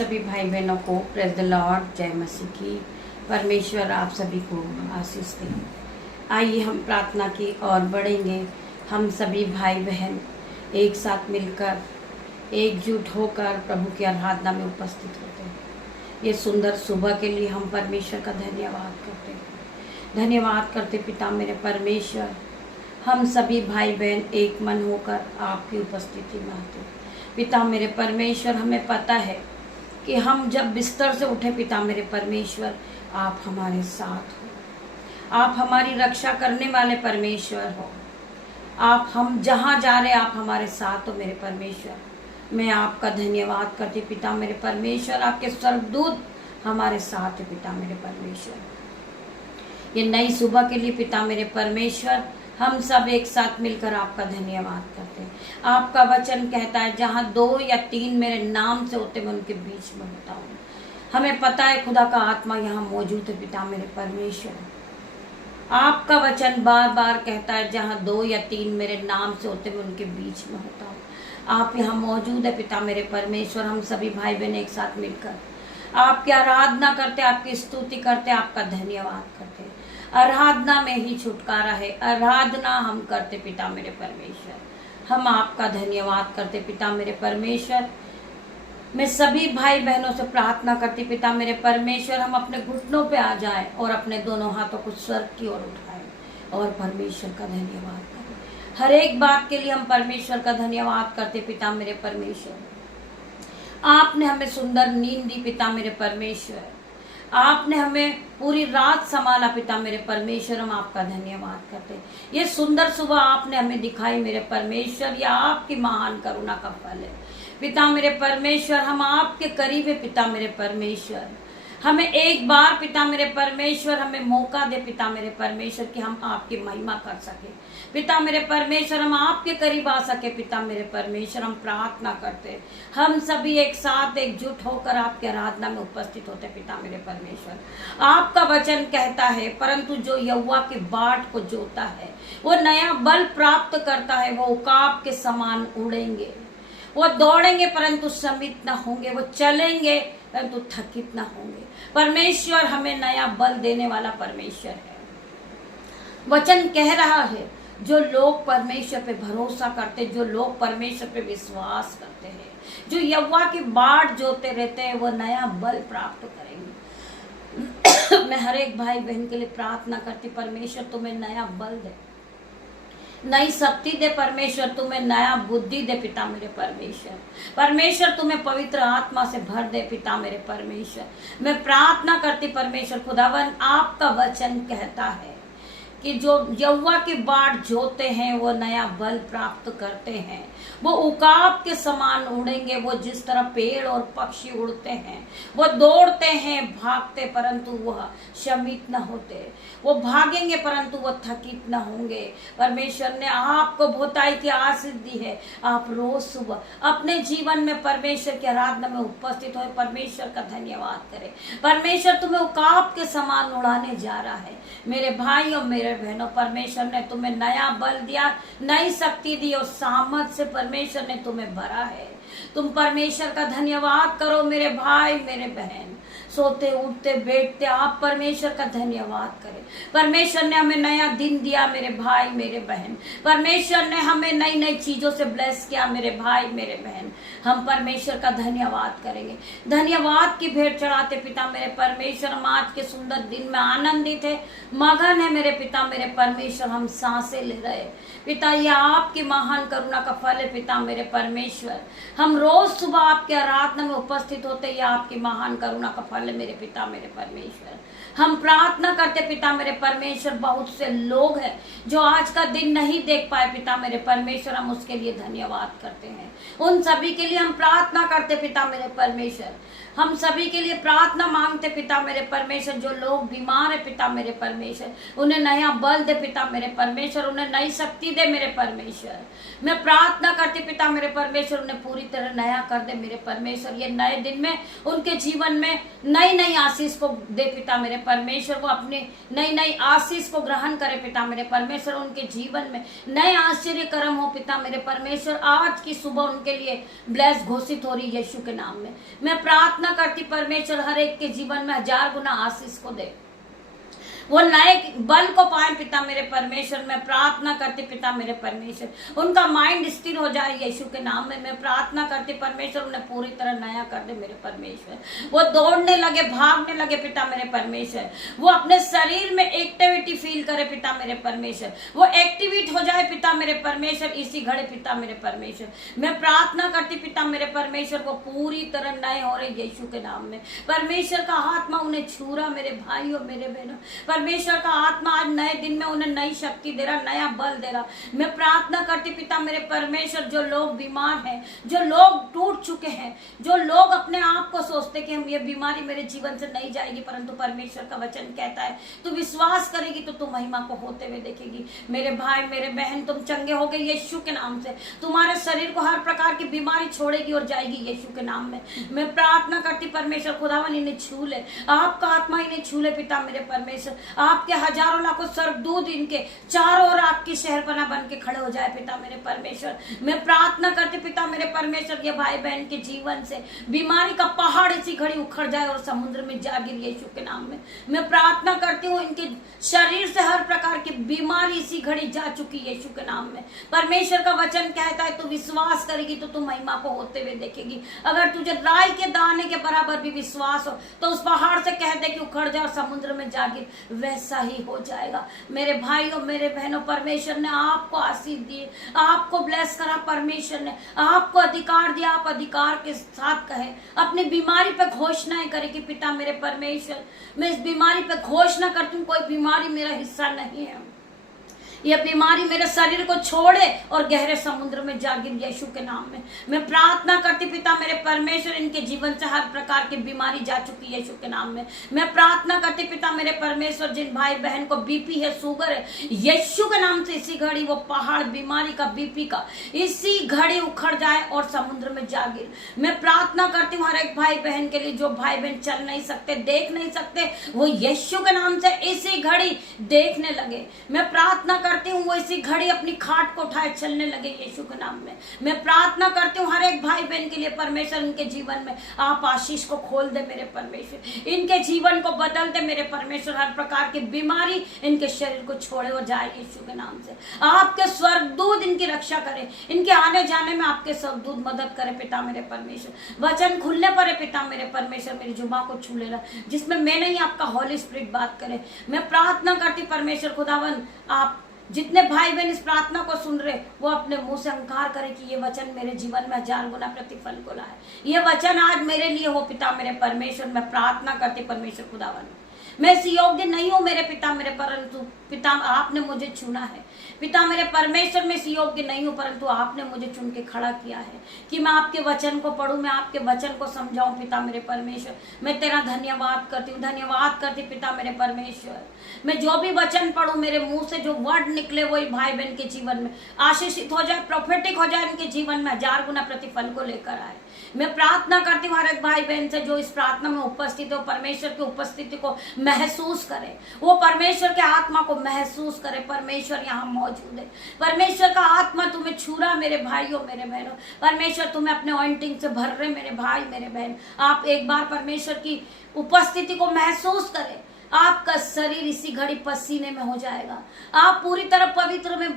सभी भाई बहनों को प्रेज द लॉर्ड, जय मसीह की। परमेश्वर आप सभी को आशीष दे। आइए हम प्रार्थना की ओर बढ़ेंगे। हम सभी भाई बहन एक साथ मिलकर एकजुट होकर प्रभु की आराधना में उपस्थित होते हैं। ये सुंदर सुबह के लिए हम परमेश्वर का धन्यवाद करते हैं। धन्यवाद करते पिता मेरे परमेश्वर, हम सभी भाई बहन एक मन होकर आपकी उपस्थिति में आते हैं। पिता मेरे परमेश्वर, हमें पता है कि हम जब बिस्तर से उठे पिता मेरे परमेश्वर, आप हमारे साथ हो। आप हमारी रक्षा करने वाले परमेश्वर हो। आप हम जहाँ जा रहे आप हमारे साथ हो मेरे परमेश्वर। मैं आपका धन्यवाद करती पिता मेरे परमेश्वर। आपके स्वर्गदूत हमारे साथ है पिता मेरे परमेश्वर। ये नई सुबह के लिए पिता मेरे परमेश्वर, हम सब एक साथ मिलकर आपका धन्यवाद करते हैं। आपका वचन कहता है जहाँ 2 या 3 मेरे नाम से होते मैं उनके बीच में होता हूँ। हमें पता है खुदा का आत्मा यहाँ मौजूद है पिता मेरे परमेश्वर। आपका वचन बार बार कहता है जहाँ 2 या 3 मेरे नाम से होते मैं उनके बीच में होता हूँ। आप यहाँ मौजूद है पिता मेरे परमेश्वर। हम सभी भाई बहन एक साथ मिलकर आपकी आराधना करते, आपकी स्तुति करते, आपका धन्यवाद करते। आराधना में ही छुटकारा है। आराधना हम करते पिता मेरे परमेश्वर। हम आपका धन्यवाद करते पिता मेरे परमेश्वर। मैं सभी भाई बहनों से प्रार्थना करती पिता मेरे परमेश्वर, हम अपने घुटनों पे आ जाएं और अपने दोनों हाथों को स्वर्ग की ओर उठाएं और परमेश्वर का धन्यवाद करें। हर एक बात के लिए हम परमेश्वर का धन्यवाद करते पिता मेरे परमेश्वर। आपने हमें सुंदर नींद दी पिता मेरे परमेश्वर। आपने हमें पूरी रात संभाला पिता मेरे परमेश्वर। हम आपका धन्यवाद करते। ये सुंदर सुबह आपने हमें दिखाई मेरे परमेश्वर, यह आपकी महान करुणा का फल है पिता मेरे परमेश्वर। हम आपके करीब है पिता मेरे परमेश्वर। हमें एक बार पिता मेरे परमेश्वर हमें मौका दे पिता मेरे परमेश्वर कि हम आपकी महिमा कर सके पिता मेरे परमेश्वर। हम आपके करीब आ सके पिता मेरे परमेश्वर। हम प्रार्थना करते, हम सभी एक साथ एकजुट होकर आपके आराधना में उपस्थित होते पिता मेरे परमेश्वर। आपका वचन कहता है परंतु जो यहोवा की बाट को जोता है वो नया बल प्राप्त करता है। वो उकाब के समान उड़ेंगे, वो दौड़ेंगे परंतु श्रमित न होंगे, वो चलेंगे परंतु थकित न होंगे। परमेश्वर हमें नया बल देने वाला परमेश्वर है। वचन कह रहा है जो लोग परमेश्वर पे भरोसा करते, जो लोग परमेश्वर पे विश्वास करते हैं, जो यहोवा की बाट जोते रहते हैं, वो नया बल प्राप्त करेंगे। मैं हर एक भाई बहन के लिए प्रार्थना करती, परमेश्वर तुम्हें नया बल दे, नई शक्ति दे परमेश्वर। तुम्हें नया बुद्धि दे पिता मेरे परमेश्वर। परमेश्वर तुम्हें पवित्र आत्मा से भर दे पिता मेरे परमेश्वर। मैं प्रार्थना करती परमेश्वर खुदावन, आपका वचन कहता है कि जो यहोवा की बाट जोते हैं वो नया बल प्राप्त करते हैं। वो उकाब के समान उड़ेंगे। वो जिस तरह पेड़ और पक्षी उड़ते हैं, वो दौड़ते हैं, भागते परंतु वह श्रमित न होते। वो भागेंगे परंतु वो थकित न होंगे। परमेश्वर ने आपको बहुताई की आशीष दी है। आप रोज सुबह अपने जीवन में परमेश्वर की आराधना में उपस्थित हो, परमेश्वर का धन्यवाद करें। परमेश्वर तुम्हें उकाब के समान उड़ाने जा रहा है मेरे भाई और मेरे बहनों। परमेश्वर ने तुम्हें नया बल दिया, नई शक्ति दी और सामर्थ से परमेश्वर ने तुम्हें भरा है। तुम परमेश्वर का धन्यवाद करो मेरे भाई मेरे बहन। सोते उठते बैठते आप परमेश्वर का धन्यवाद करें। परमेश्वर ने हमें नया दिन दिया मेरे भाई मेरे बहन। परमेश्वर ने हमें नई नई चीजों से ब्लेस किया मेरे भाई मेरे बहन। हम परमेश्वर का धन्यवाद करेंगे। धन्यवाद की भेंट चढ़ाते पिता मेरे परमेश्वर। हम आज के सुंदर दिन में आनंदित है, मगन है मेरे पिता मेरे परमेश्वर। हम सांसें ले रहे पिता, यह आपकी महान करुणा का फल है पिता मेरे परमेश्वर। हम रोज सुबह आपके आराधना में उपस्थित होते, यह आपकी महान करुणा का फल है मेरे पिता मेरे परमेश्वर। हम प्रार्थना करते पिता मेरे परमेश्वर, बहुत से लोग हैं जो आज का दिन नहीं देख पाए पिता मेरे परमेश्वर। हम उसके लिए धन्यवाद करते हैं। उन सभी के लिए हम प्रार्थना करते पिता मेरे परमेश्वर। हम सभी के लिए प्रार्थना मांगते पिता मेरे परमेश्वर। जो लोग बीमार है पिता मेरे परमेश्वर, उन्हें नया बल दे पिता मेरे परमेश्वर। उन्हें नई शक्ति दे मेरे परमेश्वर। मैं प्रार्थना करती पिता मेरे परमेश्वर, उन्हें पूरी तरह नया कर दे मेरे परमेश्वर। ये नए दिन में उनके जीवन में नई नई आशीष को दे पिता मेरे परमेश्वर। वो अपने नई नई आशीष को ग्रहण करे पिता मेरे परमेश्वर। उनके जीवन में नए आश्चर्य कर्म हो पिता मेरे परमेश्वर। आज की सुबह उनके लिए ब्लेस घोषित हो रही यीशु के नाम में। मैं प्रार्थना करती परमेश्वर हर एक के जीवन में 1000 गुना आशीष को दे, वो नए बल को पाए पिता मेरे परमेश्वर। मैं प्रार्थना करती पिता मेरे परमेश्वर उनका माइंड स्थिर हो जाए यीशु के नाम में। मैं प्रार्थना करती परमेश्वर उन्हें पूरी तरह नया कर दे मेरे परमेश्वर। वो दौड़ने लगे, भागने लगे पिता मेरे परमेश्वर। वो अपने शरीर में एक्टिविटी फील करे पिता मेरे परमेश्वर। वो एक्टिवेट हो जाए पिता मेरे परमेश्वर इसी घड़ी पिता मेरे परमेश्वर। मैं प्रार्थना करती पिता मेरे परमेश्वर वो पूरी तरह नए हो रहे यीशु के नाम में। परमेश्वर का आत्मा उन्हें छू रहा मेरे भाइयों मेरे बहनों। परमेश्वर का आत्मा आज नए दिन में उन्हें नई शक्ति दे रहा, नया बल दे रहा। मैं प्रार्थना करती पिता मेरे परमेश्वर जो लोग बीमार हैं, जो लोग टूट चुके हैं, जो लोग अपने आप को सोचते कि हम ये बीमारी मेरे जीवन से नहीं जाएगी, परंतु परमेश्वर का वचन कहता है तू विश्वास करेगी तो तू महिमा को होते हुए देखेगी। मेरे भाई मेरे बहन तुम चंगे हो गए यीशु के नाम से। तुम्हारे शरीर को हर प्रकार की बीमारी छोड़ेगी और जाएगी यीशु के नाम में। मैं प्रार्थना करती परमेश्वर खुदावन इन्हें छू ले, आपका आत्मा इन्हें छू ले पिता मेरे परमेश्वर। आपके हजारों लाखों स्वर्गदूत इनके चारों ओर आपकी शहरपनाह बन के खड़े हो जाए पिता मेरे परमेश्वर। मैं प्रार्थना करती पिता मेरे परमेश्वर ये भाई बहन के जीवन से बीमारी का पहाड़ इसी घड़ी उखड़ जाए और समुद्र में जा गिर यीशु के नाम में। मैं प्रार्थना करती हूँ इनके शरीर से हर प्रकार की बीमारी इसी घड़ी जा चुकी यीशु के नाम में। परमेश्वर का वचन कहता है तू विश्वास करेगी तो तू महिमा को होते हुए देखेगी। अगर तुझे राई के दाने के बराबर भी विश्वास हो तो उस पहाड़ से कह दे कि उखड़ जा और समुद्र में जा गिर, वैसा ही हो जाएगा। मेरे भाइयों मेरे बहनों परमेश्वर ने आपको आशीष दी, आपको ब्लेस करा, परमेश्वर ने आपको अधिकार दिया। आप अधिकार के साथ कहे अपनी बीमारी पे घोषणाएं करें कि पिता मेरे परमेश्वर मैं इस बीमारी पे घोषणा करती हूँ कोई बीमारी मेरा हिस्सा नहीं है। यह बीमारी मेरे शरीर को छोड़े और गहरे समुद्र में जा गिर यीशु के नाम में। मैं प्रार्थना करती पिता मेरे परमेश्वर इनके जीवन से हर प्रकार की बीमारी जा चुकी यीशु के नाम में। मैं प्रार्थना करती पिता मेरे परमेश्वर जिन भाई बहन को बीपी है, शुगर है, यीशु के नाम से इसी घड़ी वो पहाड़ बीमारी का बीपी का इसी घड़ी उखड़ जाए और समुद्र में जा गिर। मैं प्रार्थना करती हूँ हर एक भाई बहन के लिए जो भाई बहन चल नहीं सकते, देख नहीं सकते, वो यीशु के नाम से इसी घड़ी देखने लगे। मैं प्रार्थना करती हूँ वो इसी घड़ी अपनी खाट को उठाए चलने लगे यीशु के नाम में। मैं प्रार्थना करती हूँ हर एक भाई बहन के लिए परमेश्वर इनके जीवन में आप आशीष को खोल दे मेरे परमेश्वर, इनके जीवन को बदल दे मेरे परमेश्वर। हर प्रकार की बीमारी इनके शरीर को छोड़े और जाए यीशु के नाम से। आपके स्वर्गदूत इनकी रक्षा करे, इनके आने जाने में आपके स्वर्गदूत मदद करे पिता मेरे परमेश्वर। वचन खुलने पर पिता मेरे परमेश्वर मेरी जुबान को छू लेना जिसमें मैं नहीं आपका हॉली स्पिरिट बात करे। मैं प्रार्थना करती परमेश्वर खुदावन आप जितने भाई बहन इस प्रार्थना को सुन रहे वो अपने मुंह से अंकार करें कि ये वचन मेरे जीवन में 1000 गुना प्रतिफल को लाए। ये वचन आज मेरे लिए हो पिता मेरे परमेश्वर। मैं प्रार्थना करती परमेश्वर खुदावन मैं इस योग्य नहीं हूँ मेरे पिता मेरे, परंतु पिता आपने मुझे चुना है। पिता मेरे परमेश्वर मैं इस योग्य नहीं हूँ परंतु आपने मुझे चुन के खड़ा किया है कि मैं आपके वचन को पढूं, मैं आपके वचन को समझाऊं पिता मेरे परमेश्वर। मैं तेरा धन्यवाद करती हूँ, धन्यवाद करती पिता मेरे परमेश्वर। मैं जो भी वचन पढूं मेरे मुंह से जो वर्ड निकले वही भाई बहन के जीवन में आशीषित हो जाए, प्रोफेटिक हो जाए, इनके जीवन में 1000 गुना प्रतिफल को लेकर आए। मैं प्रार्थना करती हूँ हर एक भाई बहन से जो इस प्रार्थना में उपस्थित हो परमेश्वर की उपस्थिति को महसूस करे, वो परमेश्वर के आत्मा को महसूस करे। परमेश्वर यहाँ मौजूद है, परमेश्वर का आत्मा तुम्हें छू रहा मेरे भाइयों मेरे बहनों। परमेश्वर तुम्हें अपने ऑइंटिंग से भर रहे मेरे भाई मेरे बहन। आप एक बार परमेश्वर की उपस्थिति को महसूस करें, आपका शरीर इसी घड़ी पसीने में हो जाएगा। आप पूरी तरह पवित्र में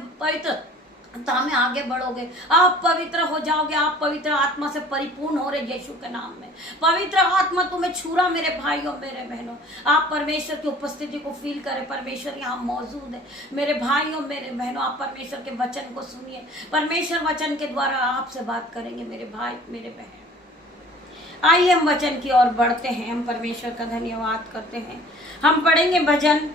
आगे बढ़ोगे, आप पवित्र हो जाओगे, आप पवित्र आत्मा से परिपूर्ण हो रहे यीशु के नाम में। पवित्र आत्मा तुम्हें छू रहा मेरे भाइयों मेरे बहनों। आप परमेश्वर की उपस्थिति को फील करें, परमेश्वर यहाँ मौजूद है मेरे भाइयों मेरे बहनों। आप परमेश्वर के वचन को सुनिए, परमेश्वर वचन के द्वारा आपसे बात करेंगे मेरे भाई मेरे बहन। आइए हम वचन की ओर बढ़ते हैं, हम परमेश्वर का धन्यवाद करते हैं। हम पढ़ेंगे भजन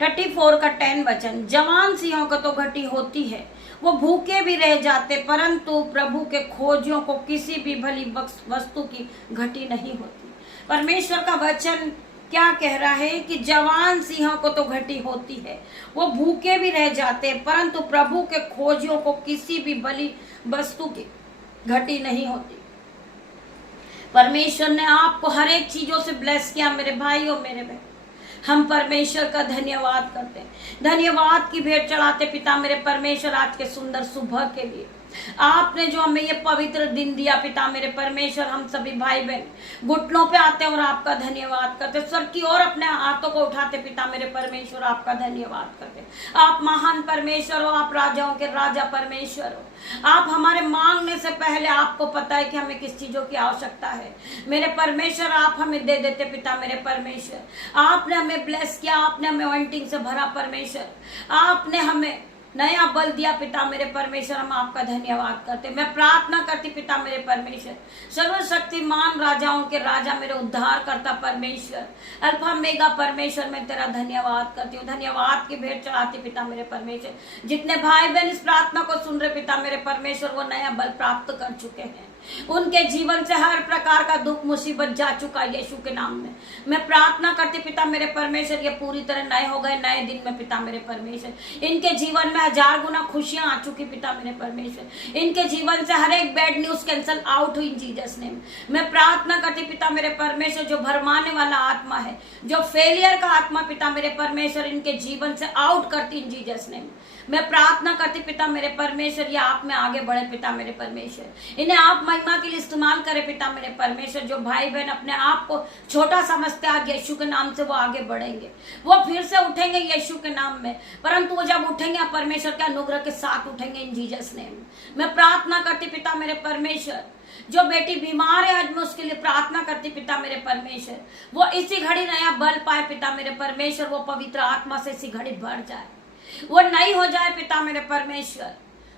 34 का 10 वचन। जवान सिंहों को तो घटी होती है, वो भूखे भी रह जाते, परंतु प्रभु के खोजियों को किसी भी भली वस्तु की घटी नहीं होती। परमेश्वर का वचन क्या कह रहा है कि जवान सिंहों को तो घटी होती है, वो भूखे भी रह जाते, परंतु प्रभु के खोजियों को किसी भी भली वस्तु की घटी नहीं होती। परमेश्वर ने आपको हर एक चीजों से ब्लेस किया मेरे भाई और मेरे बहन। हम परमेश्वर का धन्यवाद करते हैं, धन्यवाद की भेंट चढ़ाते पिता मेरे परमेश्वर आज के सुंदर सुबह के लिए। आपने जो हमें ये पवित्र दिन दिया पिता मेरे परमेश्वर, हम सभी भाई बहन घुटनों पे आते हैं और आपका धन्यवाद करते, स्वर की ओर अपने हाथों को उठाते पिता मेरे परमेश्वर, आपका धन्यवाद करते। आप महान परमेश्वर हो, आप राजाओं के राजा परमेश्वर हो। आप हमारे मांगने से पहले आपको पता है कि हमें किस चीजों की आवश्यकता है मेरे परमेश्वर, आप हमें दे देते पिता मेरे परमेश्वर। आपने हमें ब्लेस किया, आपने हमें ऑइंटिंग से भरा परमेश्वर, आपने हमें नया बल दिया पिता मेरे परमेश्वर, हम आपका धन्यवाद करते। मैं प्रार्थना करती पिता मेरे परमेश्वर, सर्वशक्तिमान राजाओं के राजा मेरे उद्धार करता परमेश्वर, अल्फा मेगा परमेश्वर, मैं तेरा धन्यवाद करती हूँ। धन्यवाद की भेंट चढ़ाती पिता मेरे परमेश्वर। जितने भाई बहन इस प्रार्थना को सुन रहे पिता मेरे परमेश्वर, वो नया बल प्राप्त कर चुके हैं, उनके जीवन से हर प्रकार का दुख मुसीबत जा चुका यीशु के नाम में। मैं प्रार्थना करती पिता मेरे परमेश्वर, ये पूरी तरह नए हो गए नए दिन में पिता मेरे परमेश्वर। इनके जीवन में 1000 गुना खुशियां आ चुकी पिता मेरे परमेश्वर। इनके जीवन से हर एक बैड न्यूज कैंसल आउट हुई इन जीसस नेम। मैं प्रार्थना करती पिता मेरे परमेश्वर, जो भरमाने वाला आत्मा है, जो फेलियर का आत्मा पिता मेरे परमेश्वर, इनके जीवन से आउट करती इन जीसस नेम। मैं प्रार्थना करती पिता मेरे परमेश्वर, ये आप में आगे बढ़े पिता मेरे परमेश्वर, इन्हें आप महिमा के लिए इस्तेमाल करे पिता मेरे परमेश्वर। जो भाई बहन अपने आप को छोटा समझते आज यीशु के नाम से वो आगे बढ़ेंगे, वो फिर से उठेंगे यीशु के नाम में, परंतु वो जब उठेंगे परमेश्वर के अनुग्रह के साथ उठेंगे इन जीसस नेम। मैं प्रार्थना करती पिता मेरे परमेश्वर, जो बेटी बीमार है आज मैं उसके लिए प्रार्थना करती पिता मेरे परमेश्वर, वो इसी घड़ी नया बल पाए पिता मेरे परमेश्वर, वो पवित्र आत्मा से इसी घड़ी भर जाए, वो नई हो जाए पिता मेरे परमेश्वर।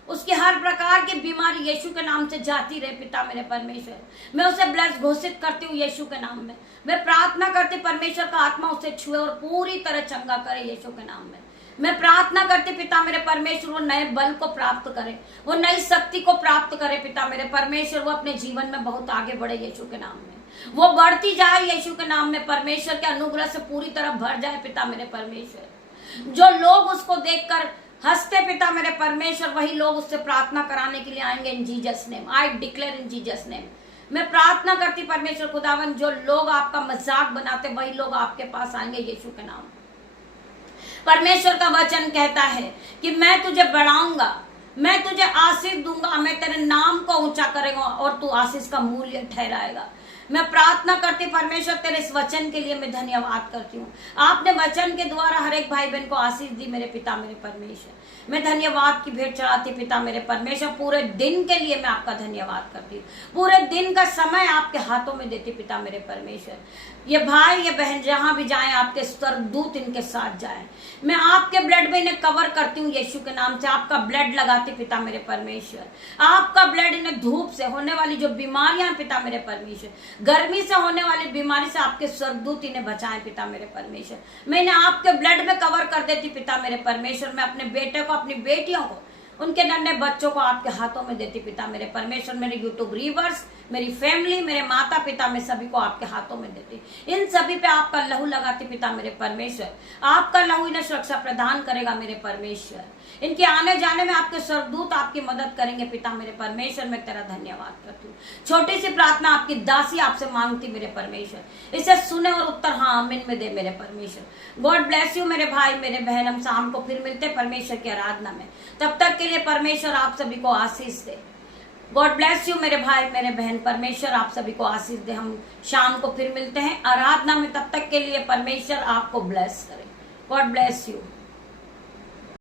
उसकी हर प्रकार की बीमारी यीशु के नाम से जाती रहे पिता मेरे परमेश्वर। मैं उसे ब्लेस घोषित करती हूँ यीशु के नाम में। मैं प्रार्थना करती परमेश्वर का आत्मा उसे छुए और पूरी तरह चंगा करे यीशु के नाम में। मैं प्रार्थना करती पिता मेरे परमेश्वर, वो नए बल को प्राप्त करे, वो नई शक्ति को प्राप्त करे पिता मेरे परमेश्वर, वो अपने जीवन में बहुत आगे बढ़े यीशु के नाम में, वो बढ़ती जाए यीशु के नाम में, परमेश्वर के अनुग्रह से पूरी तरह भर जाए पिता मेरे परमेश्वर। जो लोग उसको देखकर हंसते पिता मेरे परमेश्वर, वही लोग उससे प्रार्थना कराने के लिए आएंगे इन Jesus name. I declare in Jesus name. मैं प्रार्थना करती परमेश्वर खुदावन, जो लोग आपका मजाक बनाते वही लोग आपके पास आएंगे यीशु के नाम। परमेश्वर का वचन कहता है कि मैं तुझे बढ़ाऊंगा, मैं तुझे आशीष दूंगा, मैं तेरे नाम को ऊंचा करेगा और तू आशीष का मूल्य ठहराएगा। मैं प्रार्थना करती परमेश्वर, तेरे इस वचन के लिए मैं धन्यवाद करती हूँ। आपने वचन के द्वारा हर एक भाई बहन को आशीष दी मेरे पिता मेरे परमेश्वर। मैं धन्यवाद की भेंट चढ़ाती पिता मेरे परमेश्वर। पूरे दिन के लिए मैं आपका धन्यवाद करती हूँ, पूरे दिन का समय आपके हाथों में देती पिता मेरे परमेश्वर। ये भाई ये बहन जहां भी जाएं, आपके स्वर्गदूत इनके साथ जाएं। मैं आपके ब्लड में इन्हें कवर करती हूँ यीशु के नाम से। आपका ब्लड लगाती पिता मेरे परमेश्वर, आपका ब्लड इन्हें धूप से होने वाली जो बीमारियां पिता मेरे परमेश्वर, गर्मी से होने वाली बीमारी से आपके स्वर्गदूत इन्हें बचाएं पिता मेरे परमेश्वर। मैं इन्हें आपके ब्लड में कवर कर देती पिता मेरे परमेश्वर। मैं अपने बेटे को, अपनी बेटियों को, उनके नन्हे बच्चों को आपके हाथों में देती पिता मेरे परमेश्वर। मेरे यूट्यूब रीवर्स, मेरी फैमिली, मेरे माता पिता, मैं सभी को आपके हाथों में देती। इन सभी पे आपका लहू लगाती पिता मेरे परमेश्वर। आपका लहू इन्हें सुरक्षा प्रदान करेगा मेरे परमेश्वर। इनके आने जाने में आपके स्वर्गदूत आपकी मदद करेंगे पिता मेरे परमेश्वर। मैं तेरा धन्यवाद करती हूँ। छोटी सी प्रार्थना आपकी दासी आपसे मांगती मेरे परमेश्वर, इसे सुने और उत्तर हाँ आमीन में दे मेरे परमेश्वर। गॉड ब्लेस यू मेरे भाई मेरे बहन। हम शाम को फिर मिलते परमेश्वर की आराधना में, तब तक के लिए परमेश्वर आप सभी को आशीष दे। गॉड ब्लेस यू मेरे भाई मेरे बहन। परमेश्वर आप सभी को आशीष दे। हम शाम को फिर मिलते हैं आराधना में, तब तक के लिए परमेश्वर आपको ब्लेस करे। God bless you.